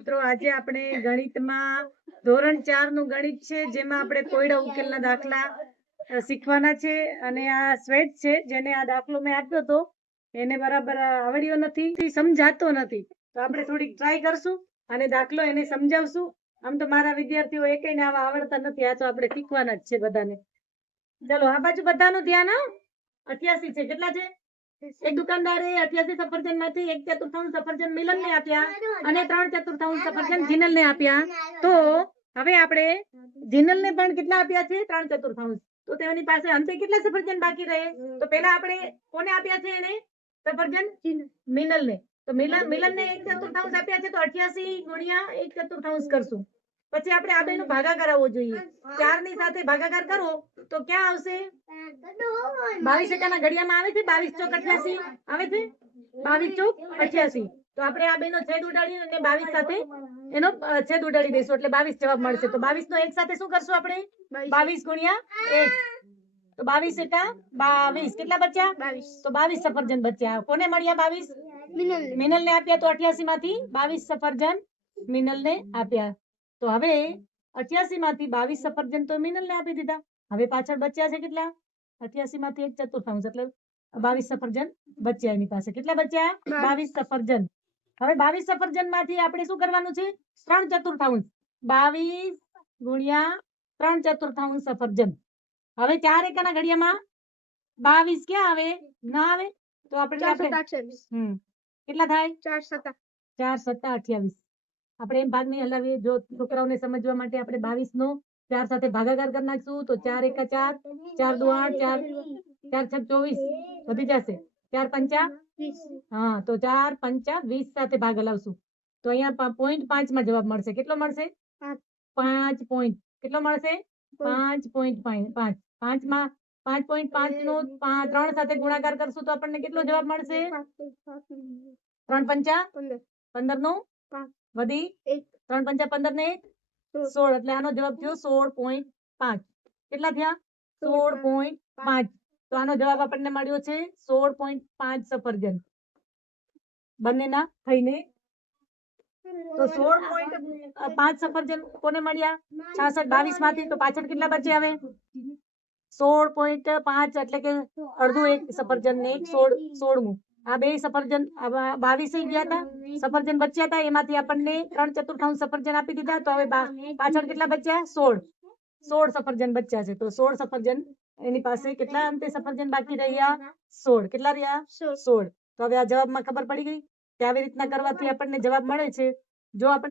મિત્રો આજે આપણે ગણિતમાં ધોરણ 4 નું ગણિત છે, જેમાં આપણે કોયડા ઉકેલના દાખલા શીખવાના છે. અને આ શ્વેત છે, જેને આ દાખલો મેં આપ્યો હતો એને બરાબર આવડ્યો નથી, સમજાતો નથી, તો આપણે થોડીક ટ્રાય કરશું અને દાખલો એને સમજાવશું. આમ તો મારા વિદ્યાર્થીઓ એકેયને આવા આવડતા નથી, આ તો આપણે શીખવાના જ છે બધાને. ચલો આ બાજુ બધાનું ધ્યાન. 88 છે. કેટલા છે? એક દુકાનદારે 88 સફરજન માંથી 1/4 સફરજન મિલન ને આપ્યા અને 3/4 સફરજન જીનલ ને આપ્યા. તો હવે આપણે જીનલ ને પણ કેટલા આપ્યા છે? 3/4. તો તેની પાસે અંતે કેટલા સફરજન બાકી રહે? તો પહેલા આપણે કોને આપ્યા છે? એને સફરજન મિનલ ને. તો મિલન ને 1/4 આપ્યા છે, તો 88 ગુણ્યા 1/4 કરશું. પછી આપણે આ બેનો ભાગાકાર આવવો જોઈએ. 4 ની સાથે ભાગાકાર કરો તો ક્યાં આવશે? 22 ના ઘડિયામાં આવે છે. 22 ચોક 88 આવે છે. 22 ચોક 88. તો આપણે આ બેનો છેદ ઉડાડી અને 22 સાથે એનો છેદ ઉડાડી દઈશું, એટલે 22 જવાબ મળશે. તો 22 નો એક સાથે શું કરશું આપણે? 22 ગુણ્યા 1. તો 22 એકા 22. કેટલા બચ્યા? 22. તો 22 સફરજન બચ્યા. કોને મળ્યા 22? મિનલ ને આપ્યા. તો 88 માંથી 22 સફરજન મિનલ ને આપ્યા. તો હવે 88 માંથી 22 સફરજન તો મિનલ ને આપી દીધા. હવે પાછળ બચ્યા છે કેટલા? 88 માંથી 1/4 એટલે 22 સફરજન બચ્યા એની પાસે. કેટલા બચ્યા? 22 સફરજન. હવે 22 સફરજન માંથી આપણે શું કરવાનું છે? 3/4. 22 ગુણ્યા 3/4 સફરજન. હવે 4 એકાના ઘડિયામાં 22 ક્યાં આવે? ના આવે. તો આપણે કેટલા થાય? 4 7 28. આપણે એમ ભાગ નહીં હલાવીએ. જો છોકરાઓને સમજવા માટે આપણે 22 નો 4 સાથે ભાગાકાર કરી નાખશું. તો 4 એકા 4, 4 દુ 8, 4 છક 24 વધી જશે. 4 પંચા 20. હા, તો 4 પંચા 20 સાથે ભાગ હલાવશું. તો અહીંયા 0.5 માં જવાબ મળશે. કેટલો મળશે? 5 પોઈન્ટ. કેટલો મળશે? 5.5. 5 માં 5.5 નો 3 સાથે ગુણાકાર કરશું તો આપણને કેટલો જવાબ મળશે? 3 પંચા 15 નો વધી 3 પંચા 15 ને 16. એટલે આનો જવાબ થયો 16.5. કેટલા થયા? 16.5. તો આનો જવાબ આપણને મળ્યો છે 16.5 સફરજન બંનેના થઈને. તો 16.5 સફરજન કોને મળ્યા? 66. 22 માંથી તો પાછળ કેટલા બચે? હવે 16.5 એટલે કે અડધું એક સફરજન ને 16મું. આ બે સફરજન 22 ગયા હતા, સફરજન બચ્યા હતા, એમાંથી આપણને 3/4 સફરજન આપી દીધા. તો હવે પાછળ કેટલા બચ્યા? 16 સફરજન બચ્યા છે. તો 16 સફરજન એની પાસે કેટલા અંતે સફરજન બાકી રહ્યા? 16. કેટલા રહ્યા? 16. તો હવે આ જવાબમાં ખબર પડી ગઈ કે આવી રીતના કરવાથી આપણને જવાબ મળે છે. જો આપણે